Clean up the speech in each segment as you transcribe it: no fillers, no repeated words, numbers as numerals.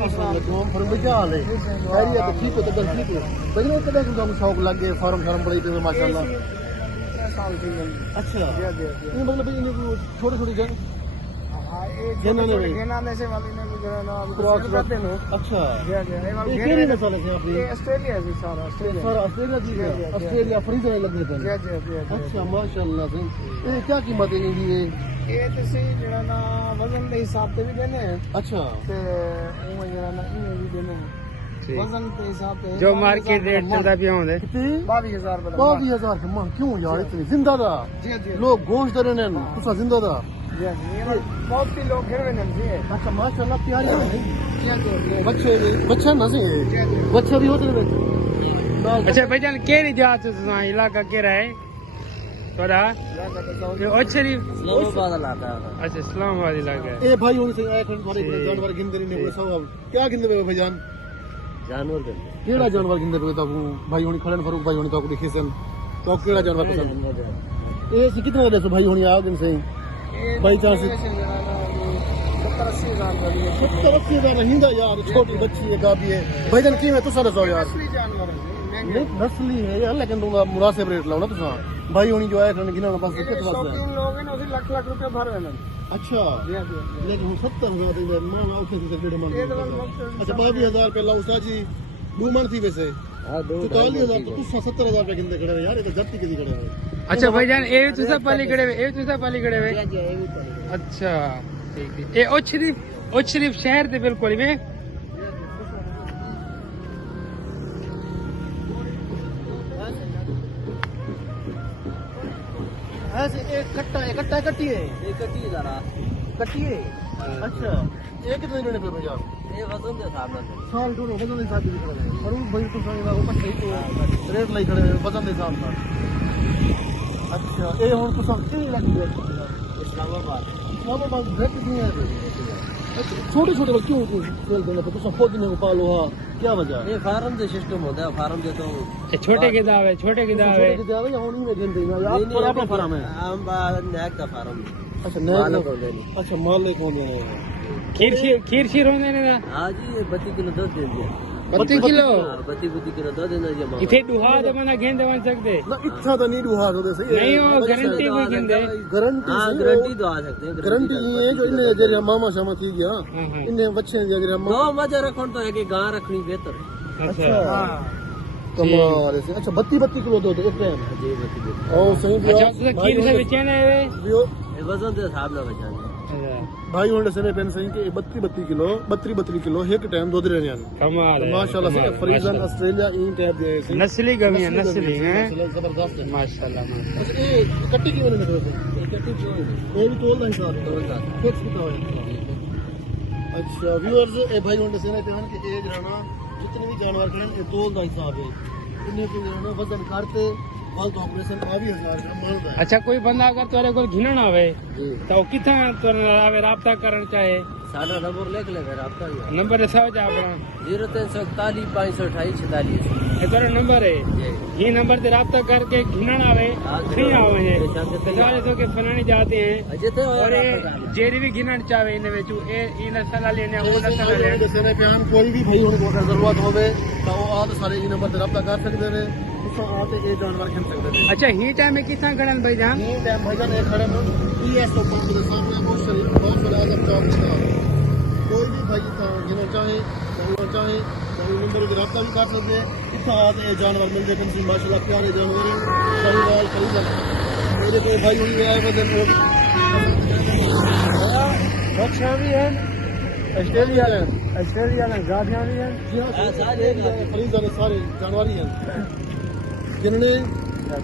क्या हाल है? खैरियत ठीक हो? तबियत ठीक हो? बजने कदे तुम शौक लग गए फार्म शार्म बड़ी पे माशाल्लाह। अच्छा ये मतलब छोटे छोटे जन में से वाली ने क्रॉस करते हो। अच्छा ये केरी नस्ल है अपनी? ऑस्ट्रेलिया से सारा ऑस्ट्रेलिया की है। ऑस्ट्रेलिया फ्रीजर लगने पे। अच्छा माशाल्लाह से ये क्या कीमत है इनकी? ये ਤੁਸੀਂ ਜਿਹੜਾ ਨਾ ਵਜ਼ਨ ਦੇ ਹਿਸਾਬ ਤੇ ਵੀ ਦੇਨੇ ਹੈ। अच्छा ਤੇ ਉਹ ਜਿਹੜਾ ਨਾ ਇਹ ਵੀ ਦੇਨੇ ਹੈ वजन के हिसाब से जो मार्केट रेट चलता पिया होंगे 22,000 22,000 के मां क्यों यार इतनी जिंदा दा लोग गोश्त दे रहे हैं तुसा जिंदा दा बहुत ही लोग घेर में जी। अच्छा माशाल्लाह प्यारी है बच्चे बच्चा ना से बच्चा भी होते हैं। अच्छा भाईजान केरी जात तुसा इलाका केरा है थोड़ा ये ओछरी इस्लामाबाद इलाका है। अच्छा इस्लामाबाद इलाका है। ए भाई होने से आए थोड़े जानवर गिनते नहीं बोले सब क्या गिनते पे भाईजान? जानवर केड़ा जानवर गिनते पे तो भाई होनी खड़न फरूक भाई होनी तो देखी सन तो केड़ा जानवर पसंद ए से कितने दे भाई होनी आओ दिन से भाई चांस 70-80,000 हिंदा यार छोटी बच्ची है गाबी है भाईजान की मैं तुसा दसो यार नस्ली है यार लेकिन तुम मुनासिब रेट लाओ ना तुसा भाई होनी जो है गिना पास कितने पास है लोग हैं उसे लाख रुपए भर रहे हैं। अच्छा लेकिन हम 70,000 मान उठे से डेढ़ मान अच्छा 22,000 पे लाओ साजी दो मन थी वैसे 44,000 तो तुसा 70,000 पे गिनते खड़े यार ये तो जत्ती किसी खड़े। अच्छा भाईजान ए तुसा पाली खड़े हुए अच्छा ठीक ठीक ए ओछरी शहर दे बिल्कुल में ऐसे एक कट्टी है जरा कट्टी है। अच्छा ये कितने लेने पे भैया? ये वजन के हिसाब से साल दोनों वजन के हिसाब से खड़े हैं और भाई तो सारे ना ऊपर सही तो रेट लाई खड़े हैं वजन के हिसाब से। अच्छा ये हुन तो सब कितनी लग गई इस्लामाबाद रेट नहीं है छोटे छोटे क्यों खेल देना तो सब खुद ने पालो हा क्या वजह? ये फार्म दे सिस्टम होता है फार्म दे तो छोटे के दावे या होनी में गिनते हैं यार पर अपना फार्म है हम नैक का फार्म। अच्छा मालिक अच्छा मालिक होने हैं खीर होने ना हां जी ये 32 किलो दूध दे दिया 32 किलो 32 किलो दूध देना जी इथे दुहा तो मना गेंदे वन सकते ना इच्छा तो नहीं दुहा होते सही नहीं वो गारंटी भी गेंदे गारंटी गारंटी दो आ सकते हैं गारंटी ये है जो इन्हें अगर मामा शामा थी गया इन्हें बच्चे ने अगर दो मजा रखो तो है कि गां रखनी बेहतर है। अच्छा कमाल है। अच्छा 32 किलो दो एक टाइम जी 32 ओ सही अच्छा तो खीर से बेचने है ये वजन के हिसाब से बचा भाई होने से पेन सही के 32 किलो एक टाइम दूध रहने हैं कमाल है माशाल्लाह से फ्रीजन ऑस्ट्रेलिया इन टाइप दे नस्ली गमी है नस्ली हैं जबरदस्त है माशाल्लाह अच्छा ये कट्टी की मैंने कट्टी ये भी तोल नहीं साहब फिक्स कितना है? अच्छा व्यूअर्स ए भाई होने से ने पेन के एज रहना जितने भी जानवर खड़े ये तोल का हिसाब है इन्हें को ना वजन करते वाल तो ऑपरेशन 22,000 का मानता है। अच्छा कोई बंदा अगर तोरे को घिनण आवे तो किथा तोरे आवे राब्ता करन चाहे साडा नंबर लिख ले आपका नंबर दसाओ जा अपना 0341 528 46 ये तोरा नंबर है ये नंबर से राब्ता करके घिनण आवे फ्री आवे है सारे तो के फलानी जाते हैं और जेरी भी घिनण चाहे इन विच ए नस्ल लेने वो नस्ल लेने जैसे ने बयान कोई भी भाई होने को अगर जरूरत होवे तो वो आ सारे ई नंबर से राब्ता कर सकते हैं तो आते ये जानवर खरीद सकते हैं। अच्छा ही टाइम में कितना खड़न भाईजान ये टाइम भाईजान एक खड़े में ईएस तो पंप के सामने बहुत सारे आजम चौक है कोई भी भाई था गिनो चाहे तो नंबर की राब्ता भी कर सकते हैं इतना आते ये जानवर मिल जाते हैं माशाल्लाह प्यारे जानवर हैं शहीवाल खरीद मेरे कोई भाई हुई आए बदन वो बच्चा भी है ऑस्ट्रेलिया में गाभियां भी हैं सारे जानवर ही हैं जिन्होंने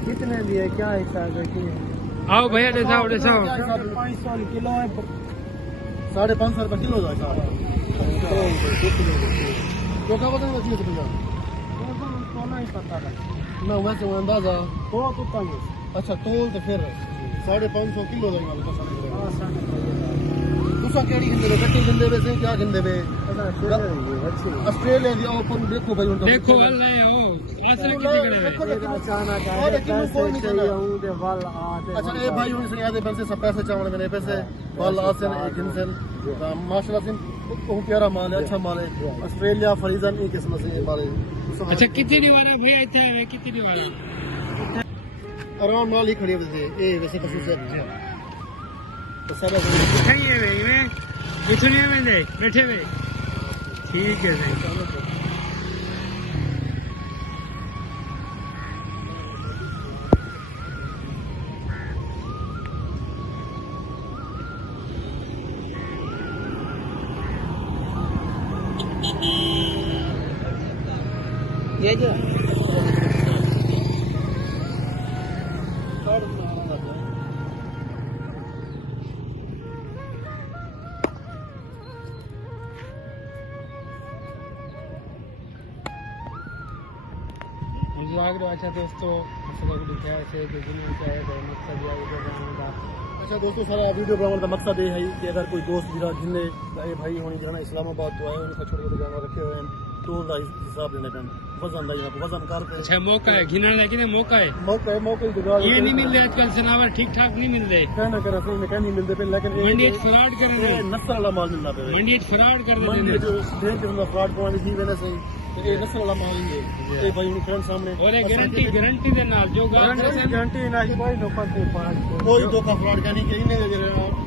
कितने लिए क्या हिसाब है कि आओ भैया देसाओ 500 किलो है 550 रुपए किलो का तो क्या बताएं मछली कितना तो नहीं पता ना वैसे वो अंदाजा तो तंग अच्छा तोल तो फिर 550 किलो का तुसा केड़ी खिंदे वे कट्टी खिंदे वे से क्या खिंदे वे ऑस्ट्रेलिया दी ओपन देखो भाई उन देखो वाल है ओ असल कितने खड़े हुए अचानक और लेकिन कोई नहीं चाहिए करना हूं दे वाल आते अच्छा ये भाई उन से याद है बंसे सब पैसे चावल मैंने पैसे वाल आसन एक इंसान माशाल्लाह से बहुत प्यारा माल है अच्छा माल है ऑस्ट्रेलिया फरीजन एक किस्म से ये माल है अच्छा कितनी दीवार है भैया इतना है कितनी दीवार है आराम नाल ही खड़ी हुई थी ए वैसे कसम से तो सब सही है भाई में बिछड़े में ले बैठे हुए ठीक है भाई ये जो अच्छा दोस्तों अच्छा दोस्तों सारा वीडियो बनाने का मकसद ये है कि अगर कोई दोस्त जरा जिन्ने ये भाई होने जरा इस्लामाबाद तो आए उनका छोटे छोटे जानवर रखे हुए हैं तो हिसाब देने का वजन वजन करके अच्छा मौका है घिना लेकिन मौका है मौके ये नहीं मिल रहे आजकल जनावर ठीक ठाक नहीं मिल रहे कहना कर रहे हैं नहीं मिलते पे लेकिन मंडी फ्रॉड कर रहे हैं नस्ल वाला माल मिलना पे मंडी फ्रॉड कर रहे मंडी हैं जो ढेर किस्म का फ्रॉड पवाने दी वजह से ये नस्ल वाला माल ही है ये भाई उनके फ्रेंड सामने और ये गारंटी दे नाल जो गारंटी नहीं भाई नो पाते पांच कोई धोखा फ्रॉड का नहीं इन्हें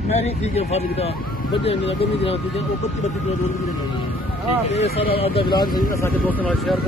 मैं नहीं ठीक है फारिग का बजे नहीं गर्मी दी वो 32 किलो दूर भी नहीं है ये सारा आधा इलाज है असा के दोस्तों नाल शेयर